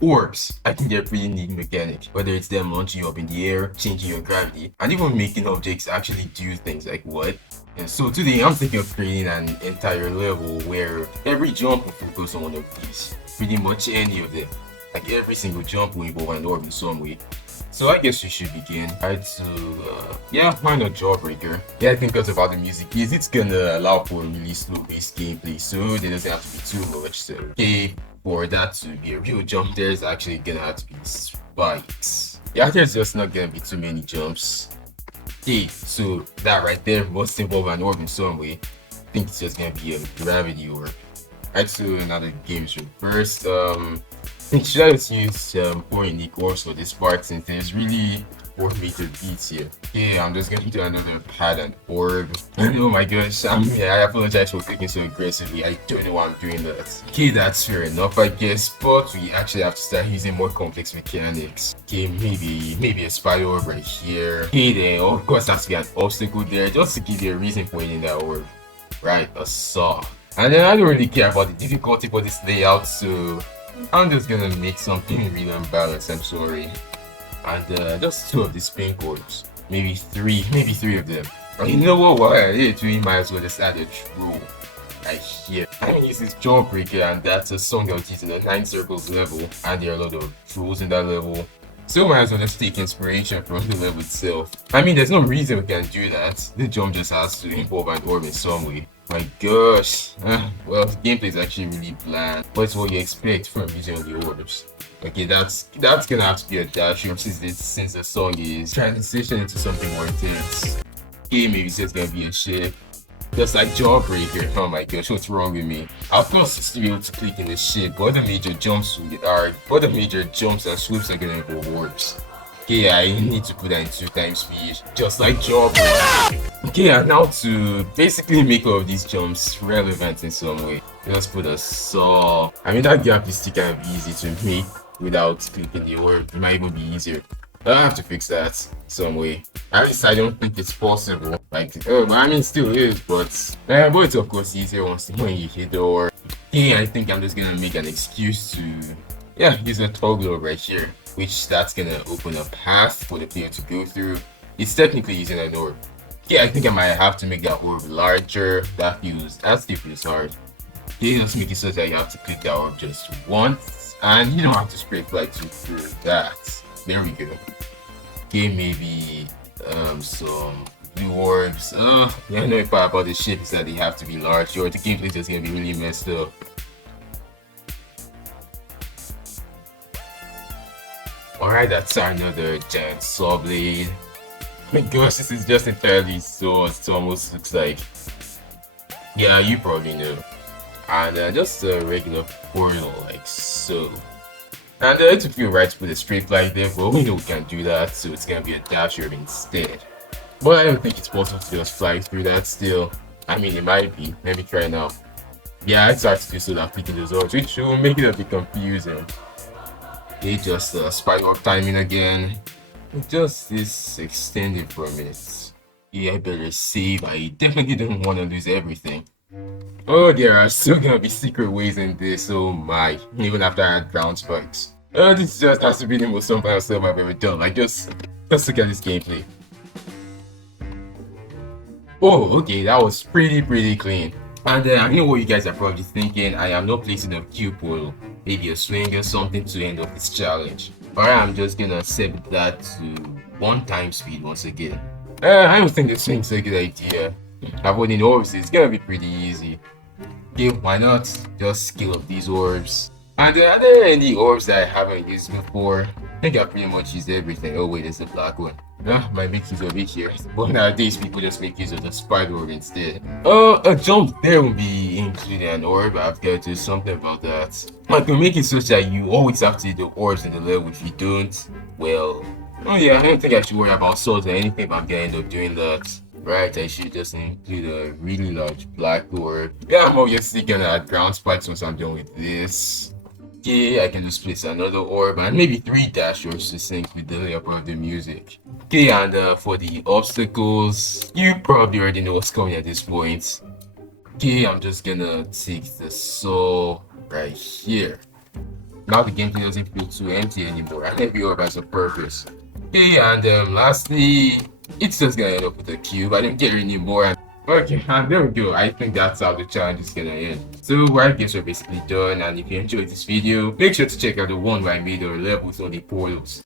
Orbs, I think they're pretty neat mechanic, whether it's them launching you up in the air, changing your gravity, and even making objects actually do things like what? And so today I'm thinking of creating an entire level where every jump will focus on one of these, pretty much any of them. Like every single jump will involve an orb in some way. So I guess we should begin. Alright, so yeah, why not Jawbreaker? Yeah, I think because about the music is it's gonna allow for a really slow-paced gameplay, so there doesn't have to be too much. So okay, for that to be a real jump, there's actually gonna have to be spikes. Yeah, there's just not gonna be too many jumps. Okay, so that right there must involve an orb in some way. I think it's just gonna be a gravity orb. Right, so another game should first. Should I just use 4 unique orbs for this part since there's really 4 major beats here. Okay, I'm just gonna do another pad and orb. Oh my gosh, yeah, I apologize for clicking so aggressively. I don't know why I'm doing that. Okay, that's fair enough, I guess, but we actually have to start using more complex mechanics. Okay, maybe a spider orb right here. Okay, then of course there has to be an obstacle there just to give you a reason for hitting that orb. Right, a saw. And then I don't really care about the difficulty for this layout, so I'm just gonna make something really unbalanced, I'm sorry. And just 2 of the spin orbs. Maybe three of them. And you know what, while I hate we might as well just add a troll right here. I'm gonna use this Jawbreaker, and that's a song that was used in the 9 circles level, and there are a lot of trolls in that level. So might as well just take inspiration from the level itself. I mean, there's no reason we can do that. The jump just has to involve an orb in some way. My gosh. Well, the gameplay is actually really bland. What's what you expect from using the orbs? Okay, that's gonna have to be a dash since the song is transitioning into something more intense. Okay, maybe it's just gonna be a ship. Just like Jawbreaker. Oh my gosh, what's wrong with me? Of course, it's still able to click in the ship, but the major jumps and swoops are gonna involve orbs. Okay, I need to put that in 2 times speed, just like Jawbreaker. Okay, and now to basically make all of these jumps relevant in some way, just put a saw. I mean, that gap is still kind of easy to make without clicking the orb. It might even be easier. I have to fix that some way. At least I don't think it's possible. Like, I mean, it still is, but it's of course easier when you hit the orb. Okay, I think I'm just gonna make an excuse to, yeah, use a toggle right here, which that's gonna open a path for the player to go through. It's technically using an orb. Yeah, I think I might have to make that orb larger. That still feels hard. They just make it so that you have to click that orb just once, and you don't have to spray fly through that. There we go. Okay, maybe some blue orbs. The annoying part about the ship is that they have to be large, or the gameplay is just gonna be really messed up. Alright, that's another giant saw blade. My gosh, this is just entirely so it almost looks like. Yeah, you probably know. And just a regular portal like so. And it took me right to put a straight flag there, but we know we can't do that, so it's gonna be a dash orb instead. But I don't think it's possible to just fly through that still. I mean, it might be. Let me try now. Yeah, it's hard to do so that picking those orbs, which will make it a bit confusing. They just spider orb timing again. Just this extended for a minute. Yeah, I better save. I definitely don't want to lose everything. Oh, there are still gonna be secret ways in this, oh my. Even after I had ground spikes. This just has to be the most fun stuff I've ever done. Like, just look at this gameplay. Oh, okay, that was pretty clean. And I know what you guys are probably thinking. I am not placing a cube portal, maybe a swing or something to end off this challenge. Alright, I'm just gonna set that to 1 times speed once again. I don't think the swing's a good idea. Avoiding orbs is gonna be pretty easy. Okay, why not? Just skill up these orbs. And are there any orbs that I haven't used before? I think I pretty much used everything. Oh wait, there's a black one. Might make use of it here. But nowadays people just make use of the spider orb instead. A jump there will be including an orb. I've got to do something about that. I can make it such that you always have to do the orbs in the level. If you don't, well, oh yeah, I don't think I should worry about swords or anything, but I'm gonna end up doing that. Right, I should just include a really large black orb. Yeah, I'm obviously gonna add ground spikes once I'm done with this. Okay, I can just place another orb and maybe 3 dash orbs to sync with the layout of the music. Okay, and for the obstacles, you probably already know what's coming at this point. Okay, I'm just gonna take the saw right here. Now the gameplay doesn't feel too empty anymore, and every orb has a purpose. Okay, and lastly, it's just gonna end up with a cube. I didn't get any more. Okay, and there we go. I think that's how the challenge is gonna end. So wild games are basically done, and if you enjoyed this video, make sure to check out the one where I made our levels on the portals.